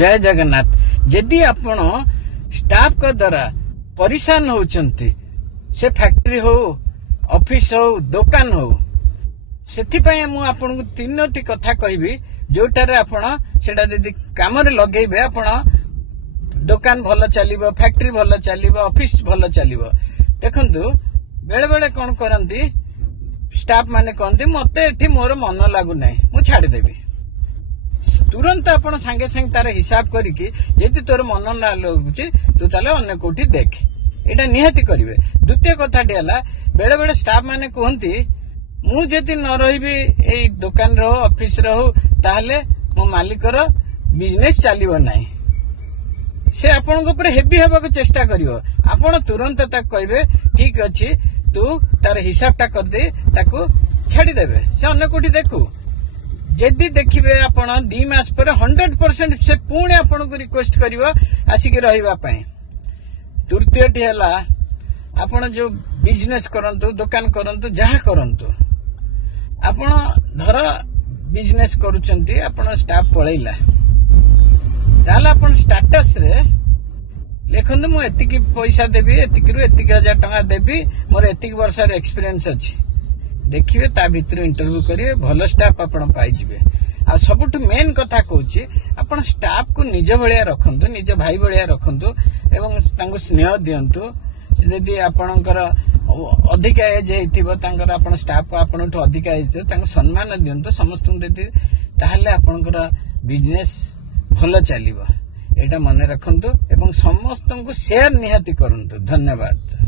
जय जगन्नाथ। जदि आपण स्टाफ का द्वारा परेशान होचंती से फैक्ट्री हो ऑफिस हो दुकान हो से मु आपन तीनोटी कथा कहबी जोटारे आपण सेटा यदि काम रे लगेबे आपण दुकान भल चलिबो फैक्ट्री भल चलिबो ऑफिस भल चलिबो। देखंतु बेले बेले कोन करंती स्टाफ माने कहते मते एठी मोर मन लागु नै मु छाड़ी देबी तुरंत आपण संगे संग तार हिसाब करिकी जदि तोर मन ना लगुची तू ताले अन्य कोठी देख एटा निहाती करिवे। द्वितीय कथाटी हला बेले बेले स्टाफ माने कहती मु जदि न रहिबी एई दुकान रो ऑफिस रो ताहले मो मालिकर बिजनेस चलिबो नाही से आपन को ऊपर हेवी हेबा को चेष्टा करिवो। आपण तुरंत ताक कहबे ठीक अछि तू तार हिसाबटा कर दे ताको छाड़ी देबे से अन्य कोठी देखू। जदि देखिबे आपण 2 मास पर 100% से पुणे आपण को रिक्वेस्ट करिवो आसिक रहिबा पई। तृतीयटी हला आपण जो बिजनेस करंतु दुकान करंतु जहा करंतु आपण धर बिजनेस करूचंती आपण स्टाफ पळैला ताला आपण स्टेटस रे लेखन मु एतिकी पैसा देबी एतिकी रु एतिकी 1000 टका देबी मोर एतिकी वर्ष रे एक्सपीरियंस अछि देखिए ता भीतर इंटरव्यू करिए भल स्टाफ आपण पाई जिवे। आ सबुठ मेन कथा कहूची आपण स्टाफ को निज भलिया रखंतु निज भाई भलिया रखंतु एवं तांको स्नेह दियंतु। यदि आपणकर अधिक एज हेतिबो तांकर आपण स्टाफ को आपणठु अधिक एज तांको सम्मान दियंतु समस्त देती ताहले आपणकर बिजनेस भल चलिबो एटा मन रखंतु एवं समस्त को शेयर निहाती करंतु। धन्यवाद।